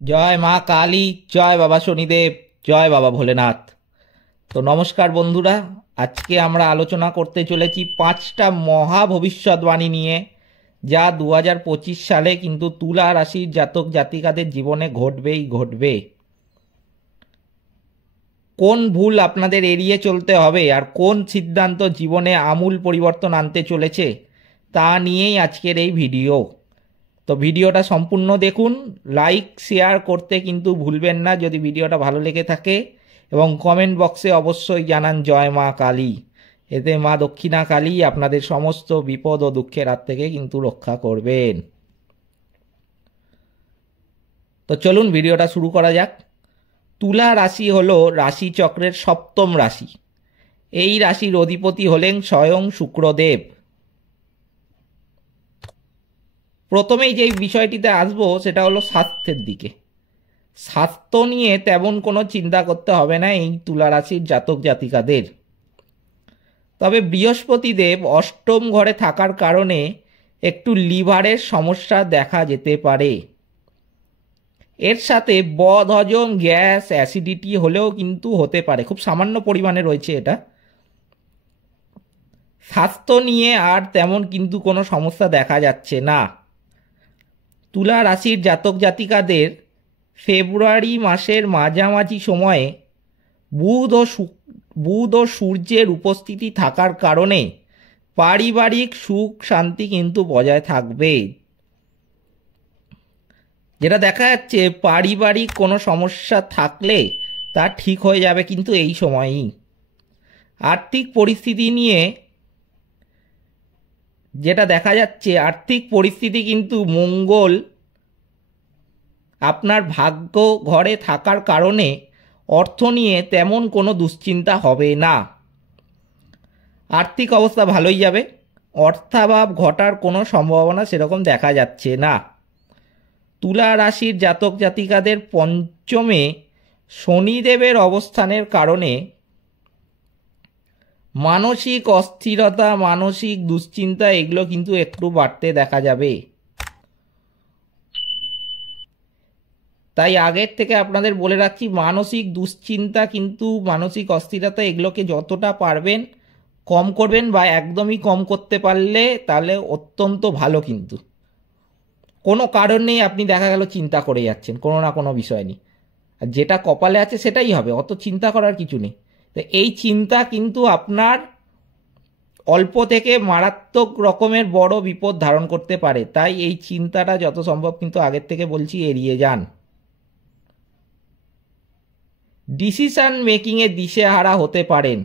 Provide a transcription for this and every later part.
জয় মা কালী, জয় বাবা শনিদেব, জয় বাবা ভোলেনাথ। তো নমস্কার বন্ধুরা, আজকে আমরা আলোচনা করতে চলেছি 5টা মহা ভবিষ্যৎবাণী নিয়ে, যা 2025 সালে কিন্তু তুলা রাশির জাতক জাতিকাদের জীবনে ঘটবেই ঘটবে। কোন ভুল আপনাদের এড়িয়ে চলতে হবে আর কোন সিদ্ধান্ত জীবনে আমূল পরিবর্তন আনতে চলেছে তা নিয়েই আজকের এই ভিডিও। তো ভিডিওটা সম্পূর্ণ দেখুন, লাইক শেয়ার করতে কিন্তু ভুলবেন না যদি ভিডিওটা ভালো লেগে থাকে, এবং কমেন্ট বক্সে অবশ্যই জানান জয় মা কালী। এতে মা দক্ষিণা কালী আপনাদের সমস্ত বিপদ ও দুঃখের হাত থেকে কিন্তু রক্ষা করবেন। তো চলুন ভিডিওটা শুরু করা যাক। তুলা রাশি হলো রাশিচক্রের সপ্তম রাশি। এই রাশির অধিপতি হলেন স্বয়ং শুক্রদেব। প্রথমেই যে বিষয়টিতে আসবো সেটা হলো স্বাস্থ্যের দিকে। স্বাস্থ্য নিয়ে তেমন কোনো চিন্তা করতে হবে না এই তুলা রাশির জাতক জাতিকাদের। তবে বৃহস্পতি দেব অষ্টম ঘরে থাকার কারণে একটু লিভারের সমস্যা দেখা যেতে পারে। এর সাথে বদহজম, গ্যাস, অ্যাসিডিটি হলেও কিন্তু হতে পারে, খুব সামান্য পরিমাণে রয়েছে এটা। স্বাস্থ্য নিয়ে আর তেমন কিন্তু কোনো সমস্যা দেখা যাচ্ছে না। তুলা রাশির জাতক জাতিকাদের ফেব্রুয়ারি মাসের মাঝামাঝি সময়ে বুধ ও সূর্যের উপস্থিতি থাকার কারণে পারিবারিক সুখ শান্তি কিন্তু বজায় থাকবে। যেটা দেখা যাচ্ছে, পারিবারিক কোনো সমস্যা থাকলে তা ঠিক হয়ে যাবে কিন্তু এই সময়ই। আর্থিক পরিস্থিতি নিয়ে যেটা দেখা যাচ্ছে, আর্থিক পরিস্থিতি কিন্তু মঙ্গল আপনার ভাগ্য ঘরে থাকার কারণে অর্থ নিয়ে তেমন কোনো দুশ্চিন্তা হবে না। আর্থিক অবস্থা ভালোই যাবে, অর্থাভাব ঘটার কোনো সম্ভাবনা সেরকম দেখা যাচ্ছে না। তুলা রাশির জাতক জাতিকাদের পঞ্চমে শনিদেবের অবস্থানের কারণে মানসিক অস্থিরতা, মানসিক দুশ্চিন্তা এগুলো কিন্তু একটু বাড়তে দেখা যাবে। তাই আগের থেকে আপনাদের বলে রাখছি, মানসিক দুশ্চিন্তা কিন্তু, মানসিক অস্থিরতা এগুলোকে যতটা পারবেন কম করবেন, বা একদমই কম করতে পারলে তাহলে অত্যন্ত ভালো। কিন্তু কোনো কারণ নেই আপনি দেখা গেল চিন্তা করে যাচ্ছেন কোনো না কোনো বিষয় নিয়ে, আর যেটা কপালে আছে সেটাই হবে, অত চিন্তা করার কিছু নেই। তো এই চিন্তা কিন্তু আপনার অল্প থেকে মারাত্মক রকমের বড় বিপদ ধারণ করতে পারে। তাই এই চিন্তাটা যত সম্ভব কিন্তু আগের থেকে বলছি এড়িয়ে যান। ডিসিশন মেকিংয়ে দিশেহারা হতে পারেন।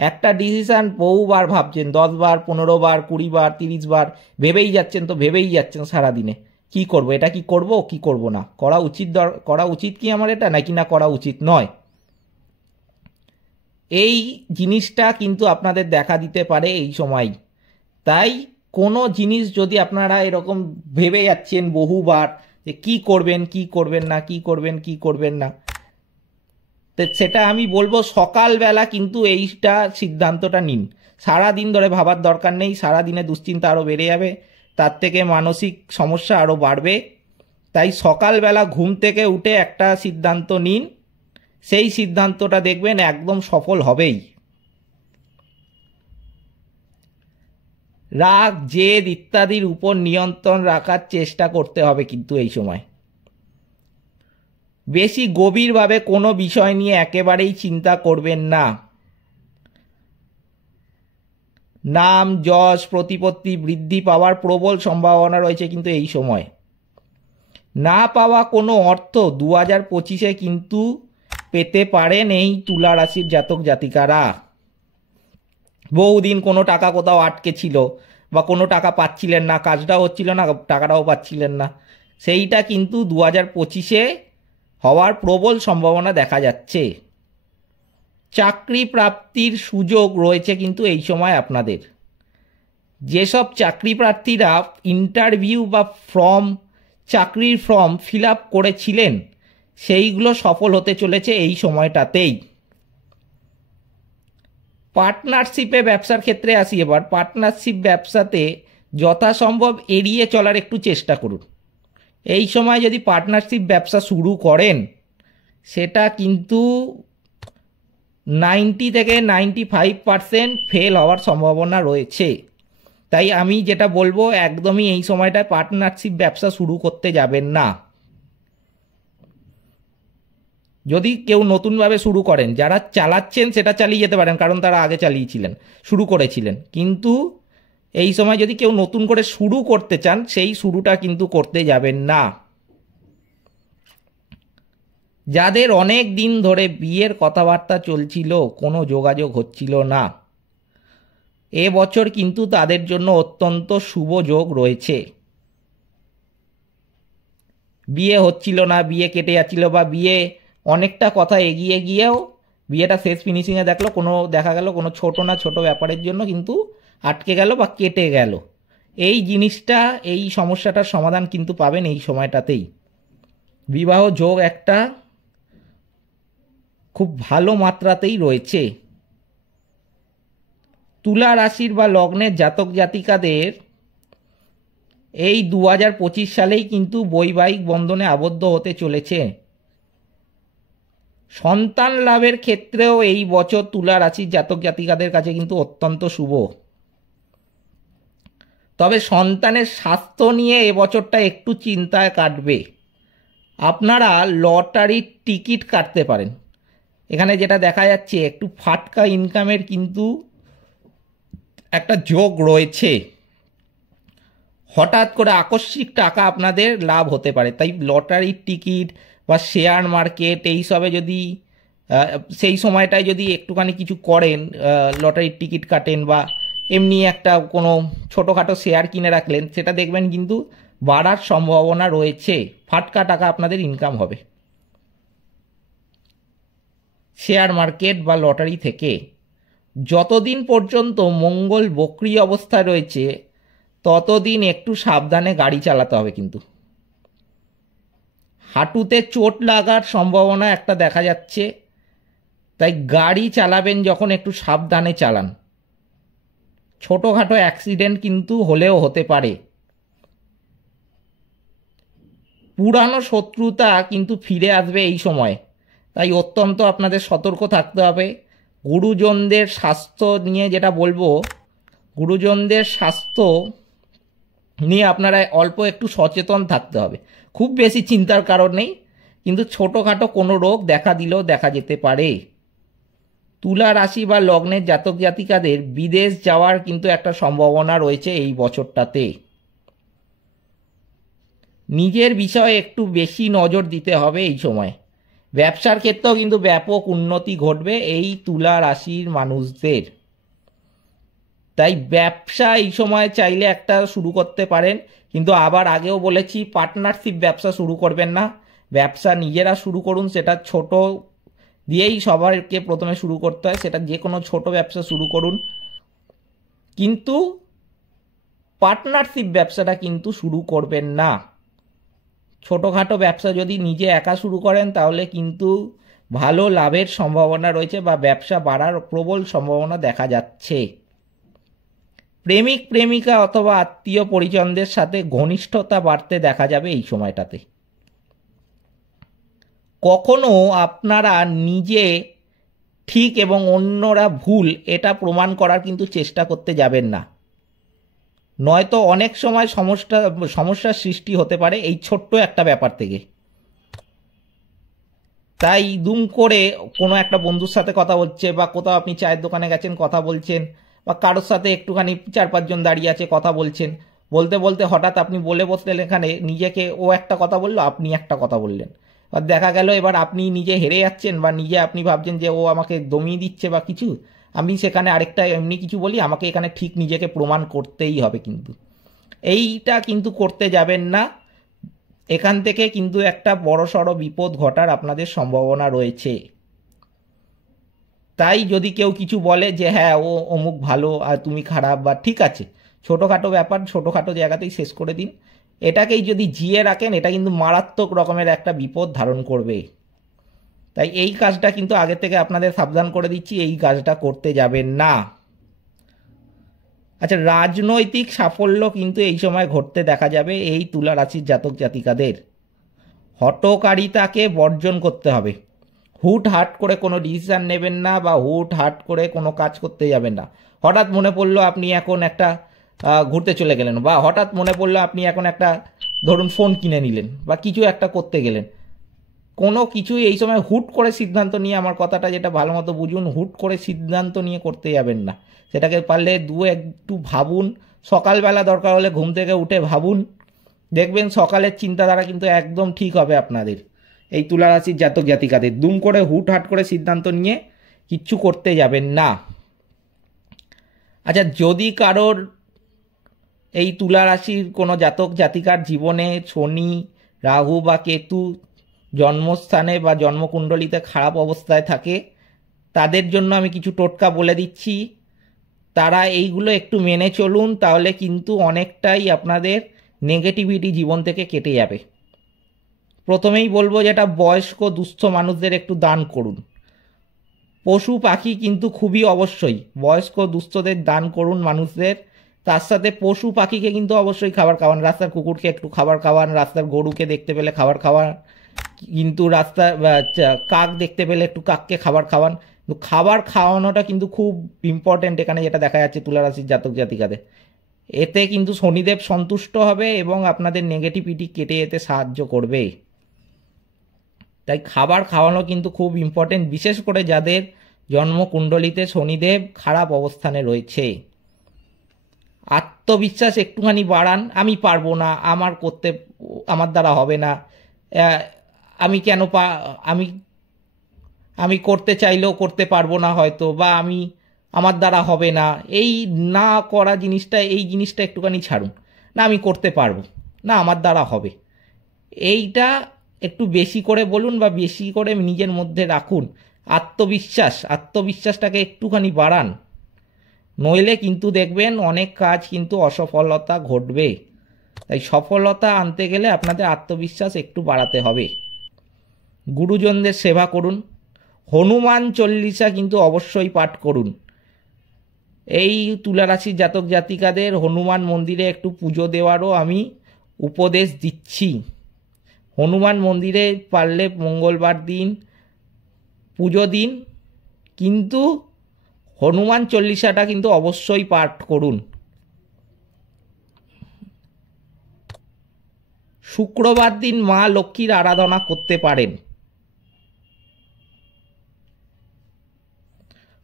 একটা ডিসিশান বহুবার ভাবছেন, 10 বার, 15 বার, 20 বার, 30 বার ভেবেই যাচ্ছেন, তো ভেবেই যাচ্ছেন সারাদিনে কি করব, এটা কি করব, কি করব না, করা উচিত কি আমার এটা, নাকি না করা উচিত নয়। এই জিনিসটা কিন্তু আপনাদের দেখা দিতে পারে এই সময়। তাই কোনো জিনিস যদি আপনারা এরকম ভেবে যাচ্ছেন বহুবার যে কি করবেন, কি করবেন না, কি করবেন, কি করবেন না, তো সেটা আমি বলবো সকালবেলা কিন্তু এইটা সিদ্ধান্তটা নিন। সারা দিন ধরে ভাবার দরকার নেই, সারা দিনে দুশ্চিন্তা আরও বেড়ে যাবে, তার থেকে মানসিক সমস্যা আরও বাড়বে। তাই সকালবেলা ঘুম থেকে উঠে একটা সিদ্ধান্ত নিন, সেই সিদ্ধান্তটা দেখবেন একদম সফল হবেই। রাগ, জেদ ইত্যাদির উপর নিয়ন্ত্রণ রাখার চেষ্টা করতে হবে কিন্তু এই সময়। বেশি গভীরভাবে কোনো বিষয় নিয়ে একেবারেই চিন্তা করবেন না। নাম, যশ, প্রতিপত্তি বৃদ্ধি পাওয়ার প্রবল সম্ভাবনা রয়েছে কিন্তু এই সময়। না পাওয়া কোনো অর্থ 2025-এ কিন্তু পেতে পারেন এই তুলা রাশির জাতক জাতিকারা। বহুদিন কোনো টাকা কোথাও আটকে ছিল, বা কোনো টাকা পাচ্ছিলেন না, কাজটাও হচ্ছিল না, টাকাটাও পাচ্ছিলেন না, সেইটা কিন্তু 2025-এ হওয়ার প্রবল সম্ভাবনা দেখা যাচ্ছে। চাকরি প্রাপ্তির সুযোগ রয়েছে কিন্তু এই সময় আপনাদের। যেসব চাকরি প্রার্থীরা ইন্টারভিউ বা চাকরির ফর্ম ফিল আপ করেছিলেন সেইগুলো সফল হতে চলেছে এই সময়টাতেই। পার্টনারশিপে ব্যবসার ক্ষেত্রে আসি এবার। পার্টনারশিপ ব্যবসাতে যথাসম্ভব এড়িয়ে চলার একটু চেষ্টা করুন। এই সময় যদি পার্টনারশিপ ব্যবসা শুরু করেন সেটা কিন্তু 90 থেকে 95% ফেল হওয়ার সম্ভাবনা রয়েছে। তাই আমি যেটা বলবো, একদমই এই সময়টায় পার্টনারশিপ ব্যবসা শুরু করতে যাবেন না। যদি কেউ নতুনভাবে শুরু করেন, যারা চালাচ্ছেন সেটা চালিয়ে যেতে পারেন, কারণ তারা আগে চালিয়েছিলেন, শুরু করেছিলেন। কিন্তু এই সময় যদি কেউ নতুন করে শুরু করতে চান, সেই শুরুটা কিন্তু করতে যাবেন না। যাদের অনেক দিন ধরে বিয়ের কথাবার্তা চলছিল, কোনো যোগাযোগ হচ্ছিল না, এবছর কিন্তু তাদের জন্য অত্যন্ত শুভ যোগ রয়েছে। বিয়ে হচ্ছিল না, বিয়ে কেটে যাচ্ছিল, বা বিয়ে অনেকটা কথা এগিয়ে গিয়েও বিয়েটা শেষ ফিনিশিংয়ে দেখা গেল কোনো ছোট না ছোট ব্যাপারের জন্য কিন্তু আটকে গেল বা কেটে গেল। এই জিনিসটা, এই সমস্যাটার সমাধান কিন্তু পাবেন এই সময়টাতেই। বিবাহ যোগ একটা খুব ভালো মাত্রাতেই রয়েছে। তুলা রাশির বা লগ্নের জাতক জাতিকাদের এই 2025 সালেই কিন্তু বৈবাহিক বন্ধনে আবদ্ধ হতে চলেছে। সন্তান লাভের ক্ষেত্রেও এই বছর তুলা রাশির জাতক জাতিকাদের কাছে কিন্তু অত্যন্ত শুভ। তবে সন্তানের স্বাস্থ্য নিয়ে এবছরটা একটু চিন্তায় কাটবে। আপনারা লটারির টিকিট কাটতে পারেন। এখানে যেটা দেখা যাচ্ছে, একটু ফাটকা ইনকামের কিন্তু একটা যোগ রয়েছে। হঠাৎ করে আকস্মিক টাকা আপনাদের লাভ হতে পারে। তাই লটারির টিকিট বা শেয়ার মার্কেট এইসবে যদি সেই সময়টায় যদি একটুখানি কিছু করেন, লটারির টিকিট কাটেন বা এমনি একটা কোনো ছোটোখাটো শেয়ার কিনে রাখলেন, সেটা দেখবেন কিন্তু বাড়ার সম্ভাবনা রয়েছে। ফাটকা টাকা আপনাদের ইনকাম হবে শেয়ার মার্কেট বা লটারি থেকে। যতদিন পর্যন্ত মঙ্গল বক্রী অবস্থায় রয়েছে ততদিন একটু সাবধানে গাড়ি চালাতে হবে। কিন্তু হাঁটুতে চোট লাগার সম্ভাবনা একটা দেখা যাচ্ছে, তাই গাড়ি চালাবেন যখন একটু সাবধানে চালান। ছোটোখাটো অ্যাক্সিডেন্ট কিন্তু হলেও হতে পারে। পুরানো শত্রুতা কিন্তু ফিরে আসবে এই সময়, তাই অত্যন্ত আপনাদের সতর্ক থাকতে হবে। গুরুজনদের স্বাস্থ্য নিয়ে যেটা বলবো, গুরুজনদের স্বাস্থ্য নিয়ে আপনারা অল্প একটু সচেতন থাকতে হবে। খুব বেশি চিন্তার কারণ নেই, কিন্তু ছোটোখাটো কোনো রোগ দেখা দিলেও দেখা যেতে পারে। তুলা রাশি বা লগ্নের জাতক জাতিকাদের বিদেশ যাওয়ার কিন্তু একটা সম্ভাবনা রয়েছে এই বছরটাতে। নিজের বিষয়ে একটু বেশি নজর দিতে হবে এই সময়। ব্যবসার ক্ষেত্রেও কিন্তু ব্যাপক উন্নতি ঘটবে এই তুলা রাশির মানুষদের। তাই ব্যবসা এই সময় চাইলে একটা শুরু করতে পারেন, কিন্তু আবার আগেও বলেছি পার্টনারশিপ ব্যবসা শুরু করবেন না। ব্যবসা নিজেরা শুরু করুন, সেটা ছোট দিয়েই সবাইকে প্রথমে শুরু করতে হয়, সেটা যে কোনো ছোট ব্যবসা শুরু করুন, কিন্তু পার্টনারশিপ ব্যবসাটা কিন্তু শুরু করবেন না। ছোটোখাটো ব্যবসা যদি নিজে একা শুরু করেন তাহলে কিন্তু ভালো লাভের সম্ভাবনা রয়েছে বা ব্যবসা বাড়ার প্রবল সম্ভাবনা দেখা যাচ্ছে। প্রেমিক প্রেমিকা অথবা আত্মীয় পরিজনদের সাথে ঘনিষ্ঠতা বাড়তে দেখা যাবে এই সময়টাতে। কখনো আপনারা নিজে ঠিক এবং অন্যরা ভুল এটা প্রমাণ করার কিন্তু চেষ্টা করতে যাবেন না, নয়তো অনেক সময় সমস্যার সৃষ্টি হতে পারে এই ছোট্ট একটা ব্যাপার থেকে। তাই দুম করে কোনো একটা বন্ধুর সাথে কথা হচ্ছে, বা কোথাও আপনি চায়ের দোকানে গেছেন কথা বলছেন, বা কারোর সাথে একটুখানি 4-5 জন দাঁড়িয়ে আছে কথা বলছেন, বলতে বলতে হঠাৎ আপনি বলে বসলেন এখানে নিজেকে, ও একটা কথা বললো আপনি একটা কথা বললেন, আর দেখা গেল এবার আপনি নিজে হেরে যাচ্ছেন, বা নিজে আপনি ভাবছেন যে ও আমাকে দমিয়ে দিচ্ছে বা কিছু, আমি সেখানে আরেকটা এমনি কিছু বলি, আমাকে এখানে ঠিক নিজেকে প্রমাণ করতেই হবে। কিন্তু এইটা কিন্তু করতে যাবেন না। এখান থেকে কিন্তু একটা বড়সড় বিপদ ঘটার আপনাদের সম্ভাবনা রয়েছে। তাই যদি কেউ কিছু বলে যে হ্যাঁ ও অমুক ভালো আর তুমি খারাপ, বা ঠিক আছে, ছোটোখাটো ব্যাপার ছোটোখাটো জায়গাতেই শেষ করে দিন। এটাকেই যদি জিয়ে রাখেন, এটা কিন্তু মারাত্মক রকমের একটা বিপদ ধারণ করবে। তাই এই কাজটা কিন্তু আগে থেকে আপনাদের সাবধান করে দিচ্ছি, এই কাজটা করতে যাবেন না। আচ্ছা, রাজনৈতিক সাফল্য কিন্তু এই সময় ঘটতে দেখা যাবে এই তুলা রাশির জাতক জাতিকাদের। হঠকারিতাকে বর্জন করতে হবে। হুট হাট করে কোনো ডিসিশান নেবেন না, বা হুট হাট করে কোনো কাজ করতে যাবেন না। হঠাৎ মনে পড়লো আপনি এখন একটা ঘুরতে চলে গেলেন, বা হঠাৎ মনে পড়লো আপনি এখন একটা ধরুন ফোন কিনে নিলেন, বা কিছু একটা করতে গেলেন। কোনো কিছুই এই সময় হুট করে সিদ্ধান্ত নিয়ে, আমার কথাটা যেটা ভালো মতো বুঝুন, হুট করে সিদ্ধান্ত নিয়ে করতে যাবেন না। সেটাকে পারলে একটু ভাবুন। সকালবেলা দরকার হলে ঘুম থেকে উঠে ভাবুন, দেখবেন সকালের চিন্তাধারা কিন্তু একদম ঠিক হবে আপনাদের এই তুলা রাশির জাতক জাতিকাদের। দুম করে হুট হাট করে সিদ্ধান্ত নিয়ে কিচ্ছু করতে যাবেন না। আচ্ছা, যদি কারোর এই তুলা রাশির কোনো জাতক জাতিকার জীবনে শনি, রাহু বা কেতু জন্মস্থানে বা জন্মকুণ্ডলিতে খারাপ অবস্থায় থাকে, তাদের জন্য আমি কিছু টোটকা বলে দিচ্ছি। তারা এইগুলো একটু মেনে চলুন, তাহলে কিন্তু অনেকটাই আপনাদের নেগেটিভিটি জীবন থেকে কেটে যাবে। প্রথমেই বলবো, যেটা বয়স্ক দুস্থ মানুষদের একটু দান করুন। পশু পাখি কিন্তু খুবই অবশ্যই, বয়স্ক দুস্থদের দান করুন মানুষদের। তার সাথে পশু পাখিকে কিন্তু অবশ্যই খাবার খাওয়ান। রাস্তার কুকুরকে একটু খাবার খাওয়ান, রাস্তার গরুকে দেখতে পেলে খাবার খাওয়ান, কিন্তু রাস্তার কাক দেখতে পেলে একটু কাককে খাবার খাওয়ান। খাবার খাওয়ানোটা কিন্তু খুব ইম্পর্টেন্ট এখানে, যেটা দেখা যাচ্ছে তুলা রাশির জাতক জাতিকাদের। এতে কিন্তু শনিদেব সন্তুষ্ট হবে এবং আপনাদের নেগেটিভিটি কেটে যেতে সাহায্য করবে। তাই খাবার খাওয়ানো কিন্তু খুব ইম্পর্টেন্ট, বিশেষ করে যাদের জন্মকুণ্ডলিতে শনিদেব খারাপ অবস্থানে রয়েছে। আত্মবিশ্বাস একটুখানি বাড়ান। আমি পারবো না, আমার দ্বারা হবে না, আমি কেন আমি আমি করতে চাইলেও করতে পারবো না হয়তো, বা আমার দ্বারা হবে না, এই না করা জিনিসটা, এই জিনিসটা একটুখানি ছাড়ুন। না, আমি করতে পারবো না, আমার দ্বারা হবে, এইটা একটু বেশি করে বলুন বা বেশি করে নিজের মধ্যে রাখুন। আত্মবিশ্বাসটাকে একটুখানি বাড়ান, নইলে কিন্তু দেখবেন অনেক কাজ কিন্তু অসফলতা ঘটবে। তাই সফলতা আনতে গেলে আপনাদের আত্মবিশ্বাস একটু বাড়াতে হবে। গুরুজনদের সেবা করুন। হনুমান চল্লিশা কিন্তু অবশ্যই পাঠ করুন। এই তুলা রাশির জাতক জাতিকাদের হনুমান মন্দিরে একটু পুজো দেওয়ারও আমি উপদেশ দিচ্ছি। হনুমান মন্দিরে পারলে মঙ্গলবার দিন পুজো দিন, কিন্তু হনুমান চল্লিশাটা কিন্তু অবশ্যই পাঠ করুন। শুক্রবার দিন মা লক্ষ্মীর আরাধনা করতে পারেন।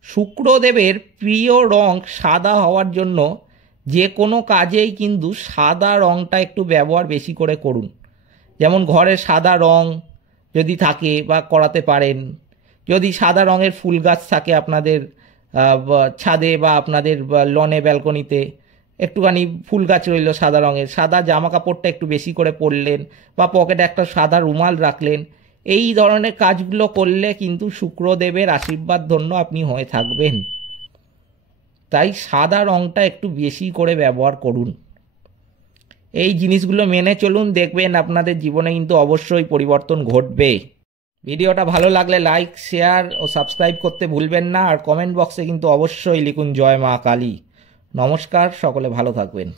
শুক্রদেবের প্রিয় রং সাদা হওয়ার জন্য যে কোনো কাজেই কিন্তু সাদা রংটা একটু ব্যবহার বেশি করে করুন। যেমন ঘরে সাদা রং যদি থাকে বা করাতে পারেন, যদি সাদা রঙের ফুল গাছ থাকে আপনাদের ছাদে বা আপনাদের লনে ব্যালকনিতে, একটুখানি ফুল গাছ রইল সাদা রঙের, সাদা জামা কাপড়টা একটু বেশি করে পরলেন, বা পকেটে একটা সাদা রুমাল রাখলেন, এই ধরনের কাজগুলো করলে কিন্তু শুক্রদেবের আশীর্বাদ ধন্য আপনি হয়ে থাকবেন। তাই সাদা রঙটা একটু বেশি করে ব্যবহার করুন। এই জিনিসগুলো মেনে চলুন, দেখবেন আপনাদের জীবনে কিন্তু অবশ্যই পরিবর্তন ঘটবে। ভিডিওটা ভালো লাগলে লাইক, শেয়ার ও সাবস্ক্রাইব করতে ভুলবেন না। আর কমেন্ট বক্সে কিন্তু অবশ্যই লিখুন জয় মা কালী। নমস্কার, সকলে ভালো থাকবেন।